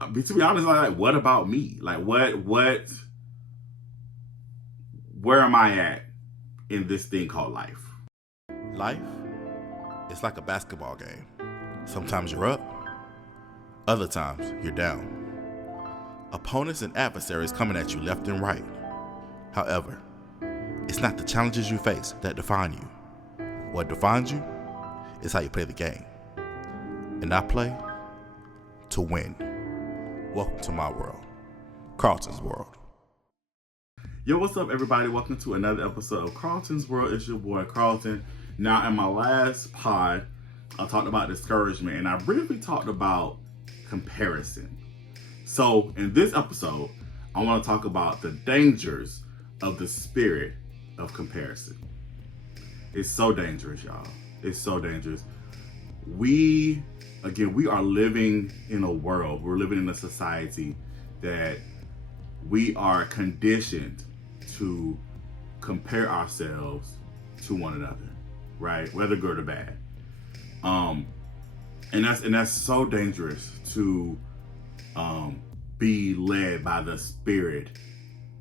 to be honest, like, what about me? Like, where am I at in this thing called life? Life is like a basketball game. Sometimes you're up, other times you're down. Opponents and adversaries coming at you left and right. However, it's not the challenges you face that define you. What defines you is how you play the game. And I play to win. Welcome to my world, KARLTON'S world. Yo, what's up, everybody? Welcome to another episode of KARLTON'S world. It's your boy KARLTON. Now, in my last pod, I talked about discouragement, and I briefly talked about comparison. So, in this episode, I want to talk about the dangers of the spirit of comparison. It's so dangerous, y'all. It's so dangerous. We are living in a world, we're living in a society that we are conditioned to compare ourselves to one another, right? Whether good or bad. And that's so dangerous to be led by the spirit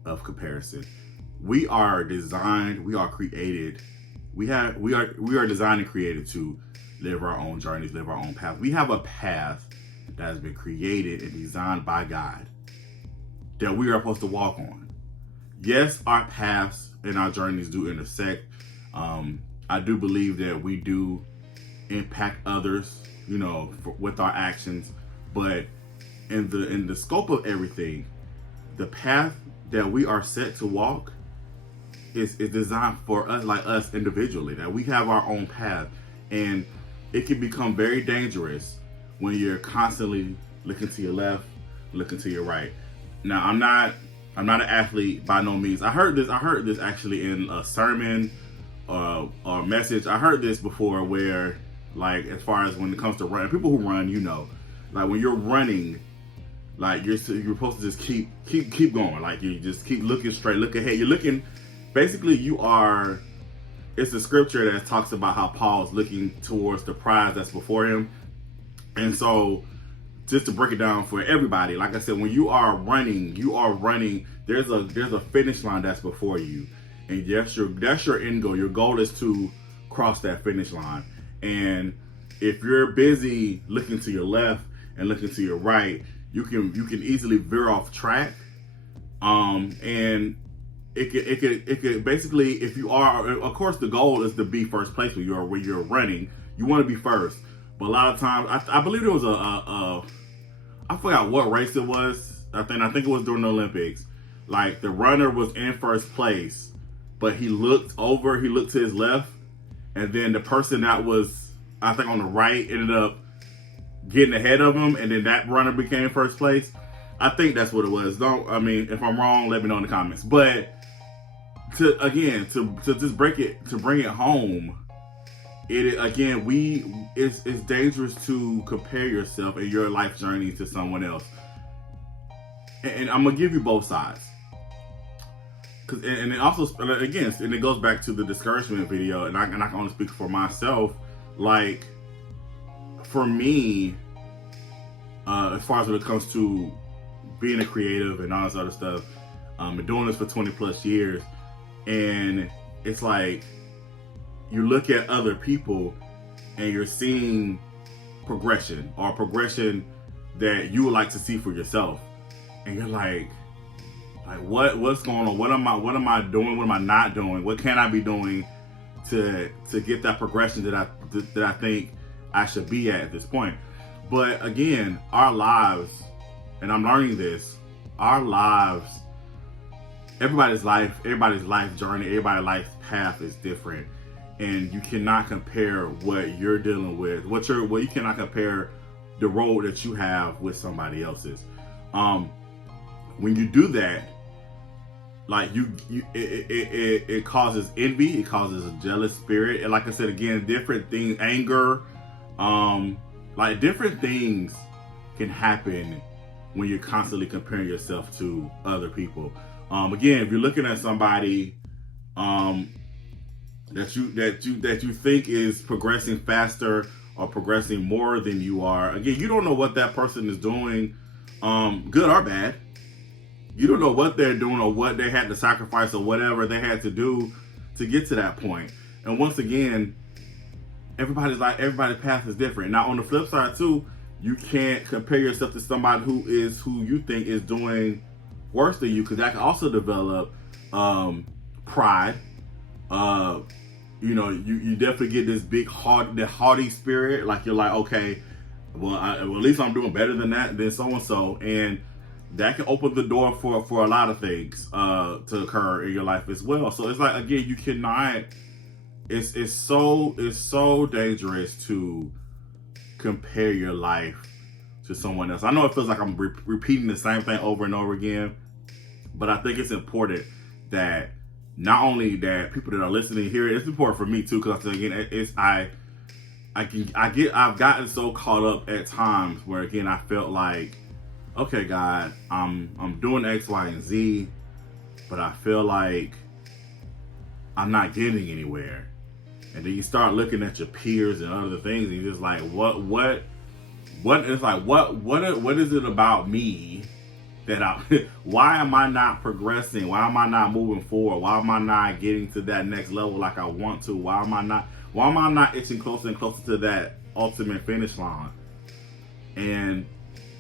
of comparison. We are designed, we are created, we are designed and created to live our own journeys, live our own path. We have a path that has been created and designed by God that we are supposed to walk on. Yes, our paths and our journeys do intersect. I do believe that we do impact others, with our actions, but in the scope of everything, the path that we are set to walk is designed for us, like us individually, that we have our own path. And it can become very dangerous when you're constantly looking to your left, looking to your right. Now, I'm not an athlete by no means. I heard this actually in a sermon or message. I heard this before where, like, as far as when it comes to running, people who run, like when you're running, like you're supposed to just keep going. Like, you just keep looking straight, look ahead. You're looking, basically it's a scripture that talks about how Paul's looking towards the prize that's before him. And so, just to break it down for everybody, like I said, when you are running, there's a finish line that's before you. And that's your end goal. Your goal is to cross that finish line. And if you're busy looking to your left and looking to your right, you can easily veer off track. And it could basically, if you are, of course, the goal is to be first place when you're running. You want to be first, but a lot of times, I believe there was I forgot what race it was. I think it was during the Olympics. Like, the runner was in first place, but he looked to his left, and then the person that was, I think, on the right ended up getting ahead of him, and then that runner became first place. I think that's what it was. If I'm wrong, let me know in the comments. But to just bring it home, it's dangerous to compare yourself and your life journey to someone else. And I'm gonna give you both sides, and it also, again, and it goes back to the discouragement video, and I can only speak for myself. Like, for me, as far as when it comes to being a creative and all this other stuff, been doing this for 20 plus years, and it's like, you look at other people and you're seeing progression that you would like to see for yourself, and you're like what's going on? What am I doing? What am I not doing? What can I be doing to get that progression that I think I should be at this point? But again, our lives, and I'm learning this, our lives, everybody's life journey, everybody's life path is different. And you cannot compare what you're dealing with, you cannot compare the road that you have with somebody else's. When you do that, like it causes envy, it causes a jealous spirit. And like I said, again, different things, anger, like different things can happen when you're constantly comparing yourself to other people. Again, if you're looking at somebody, that you think is progressing faster or progressing more than you are, again, you don't know what that person is doing good or bad. You don't know what they're doing or what they had to sacrifice or whatever they had to do to get to that point. And once again, everybody's path is different. Now on the flip side too, you can't compare yourself to somebody who you think is doing worse than you, because that can also develop pride. You definitely get this big haughty spirit, like you're like, okay, well at least I'm doing better than so and so, and that can open the door for a lot of things to occur in your life as well. So it's like, again, you cannot. It's so dangerous to compare your life to someone else. I know it feels like I'm repeating the same thing over and over again, but I think it's important that not only that people that are listening hear it, it's important for me too, because again, I've gotten so caught up at times where, again, I felt like, okay, God, I'm doing X, Y, and Z, but I feel like I'm not getting anywhere. And then you start looking at your peers and other things, and you're just like, what is it about me that why am I not progressing? Why am I not moving forward? Why am I not getting to that next level like I want to? Why am I not itching closer and closer to that ultimate finish line? And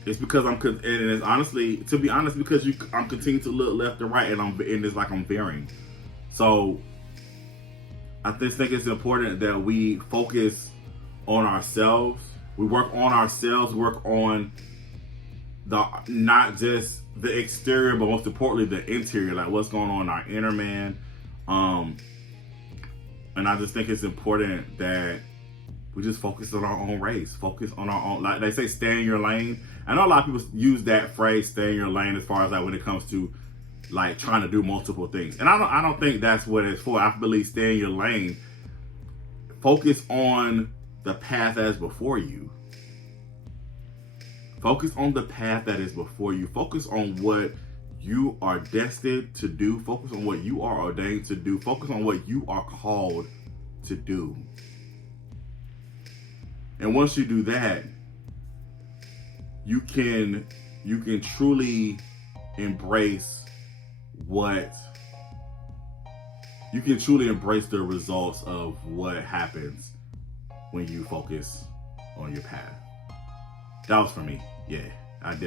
it's because it's honestly, to be honest, because I'm continuing to look left and right, and it's like I'm veering. So I just think it's important that we focus on ourselves. We work on ourselves, work on not just the exterior, but most importantly the interior, like what's going on in our inner man. And I just think it's important that we just focus on our own race, focus on our own, like they say, stay in your lane. I know a lot of people use that phrase, stay in your lane, as far as like when it comes to like trying to do multiple things. And I don't think that's what it's for. I believe stay in your lane. Focus on the path that is before you. Focus on the path that is before you. Focus on what you are destined to do. Focus on what you are ordained to do. Focus on what you are called to do. And once you do that, you can truly embrace the results of what happens when you focus on your path. That was for me. Yeah, that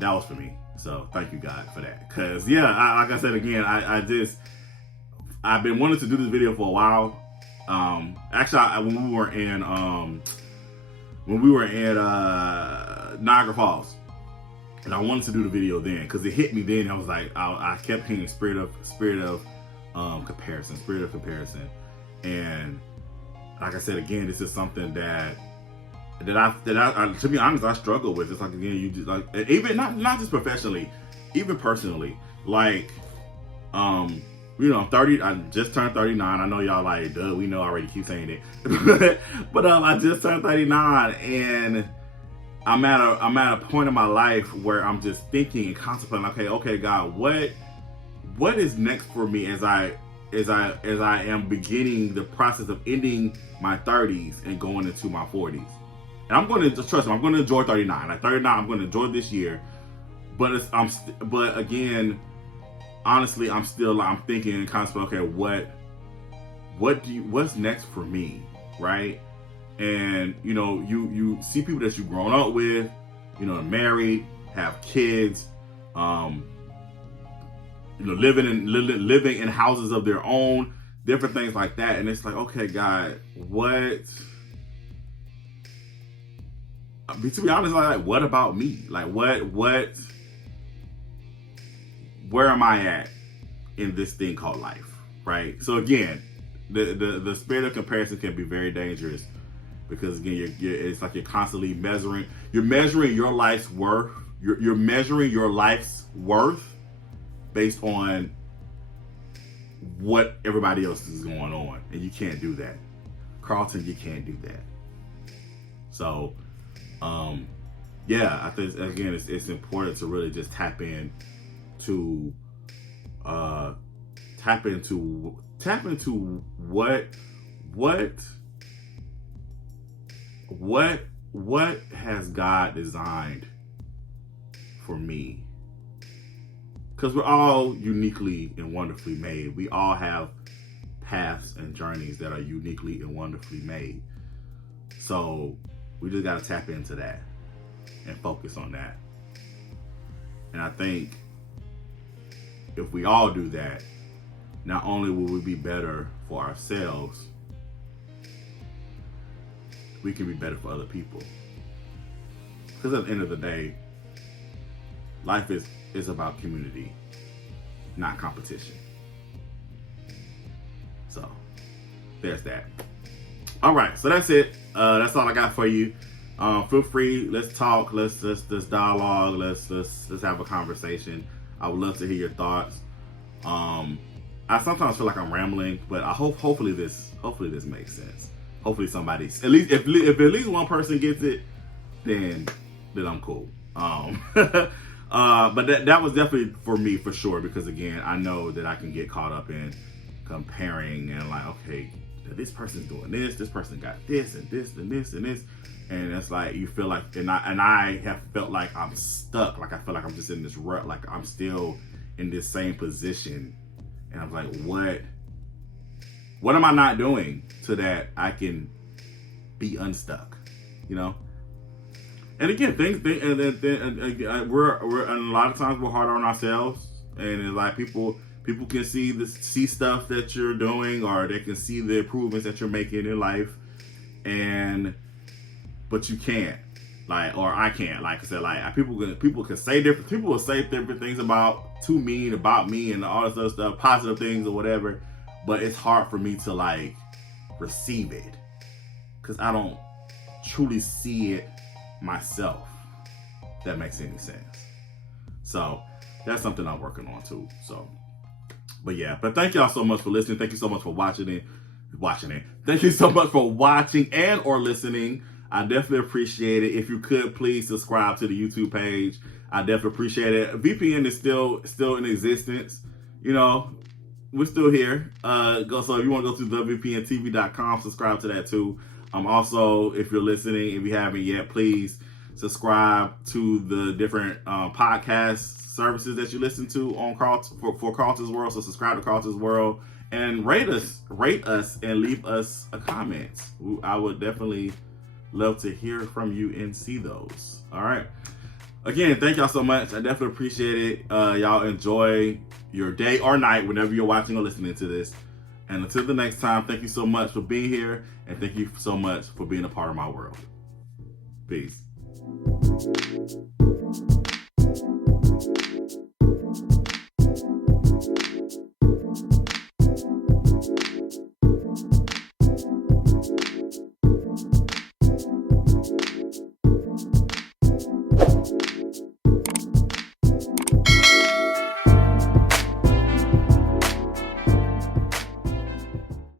was for me. So thank you, God, for that. Cause yeah, like I said again, I've been wanting to do this video for a while. Actually, when we were in Niagara Falls, and I wanted to do the video then, because it hit me then. I was like, I kept hearing spirit of comparison, and like I said again, this is something that I to be honest, I struggle with. It's like, again, you just like, even not just professionally, even personally, like I'm 30. I just turned 39. I know y'all like, duh, we know already. Keep saying it, but I just turned 39, and I'm at a point in my life where I'm just thinking and contemplating. Okay, God, what is next for me as I am beginning the process of ending my 30s and going into my 40s. And I'm going to just trust me. I'm going to enjoy 39. Like 39, I'm going to enjoy this year. But again, honestly, I'm thinking and contemplating. Okay, what's next for me, right? And you see people that you've grown up with, married, have kids, living in houses of their own, different things like that. And it's like, okay, God, to be honest, like, what about me? Like, where am I at in this thing called life, right? So again, the spirit of comparison can be very dangerous, because again, it's like you're constantly measuring your life's worth. You're measuring your life's worth based on what everybody else is going on, and you can't do that. Carlton, you can't do that. So I think again, it's important to really just tap into what has God designed for me, because we're all uniquely and wonderfully made. We all have paths and journeys that are uniquely and wonderfully made. So we just got to tap into that and focus on that. And I think if we all do that, not only will we be better for ourselves, we can be better for other people. Because at the end of the day, life is about community, not competition. So there's that. All right, so that's it. That's all I got for you. Feel free. Let's talk. Let's dialogue. Let's have a conversation. I would love to hear your thoughts. I sometimes feel like I'm rambling, but I hopefully this makes sense. Hopefully somebody's at least if at least one person gets it, then I'm cool. But that was definitely for me for sure, because again, I know that I can get caught up in comparing and like, okay, this person's doing this person got this and this and this and this, and it's like you feel like, and I have felt like I'm stuck, like I feel like I'm just in this rut, like I'm still in this same position, and I'm like, what am I not doing so that I can be unstuck, you know? And again, we're and a lot of times we're hard on ourselves, and it's like people can see stuff that you're doing, or they can see the improvements that you're making in life, but you can't, like, or I can't, like I said, like people can say different, people will say different things about me and all this other stuff, positive things or whatever, but it's hard for me to like receive it because I don't truly see it myself, if that makes any sense. So that's something I'm working on too. So, but thank y'all so much for listening. Thank you so much for watching it. Thank you so much for watching and or listening. I definitely appreciate it. If you could please subscribe to the YouTube page, I definitely appreciate it. VPN is still in existence. You know, we're still here. So if you want to go to thevpntv.com, subscribe to that too. Also, if you're listening, if you haven't yet, please subscribe to the different podcast services that you listen to on for Carlton's World. So subscribe to Carlton's World and rate us and leave us a comment. I would definitely love to hear from you and see those. All right. Again, thank y'all so much. I definitely appreciate it. Y'all enjoy your day or night whenever you're watching or listening to this. And until the next time, thank you so much for being here, and thank you so much for being a part of my world. Peace.